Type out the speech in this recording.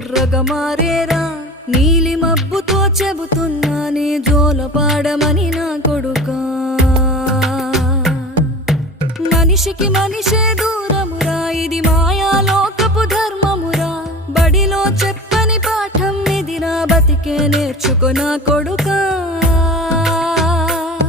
ఎర్రగా మారేరా నీలి మబ్బుతో చెబుతున్నా నీ జోల నా కొడుకా మనిషికి మనిషే దూరమురా ఇది మాయాలోకపు ధర్మమురా బడిలో చెప్పని పాఠం ఇది బతికే నేర్చుకో నా కొడుకా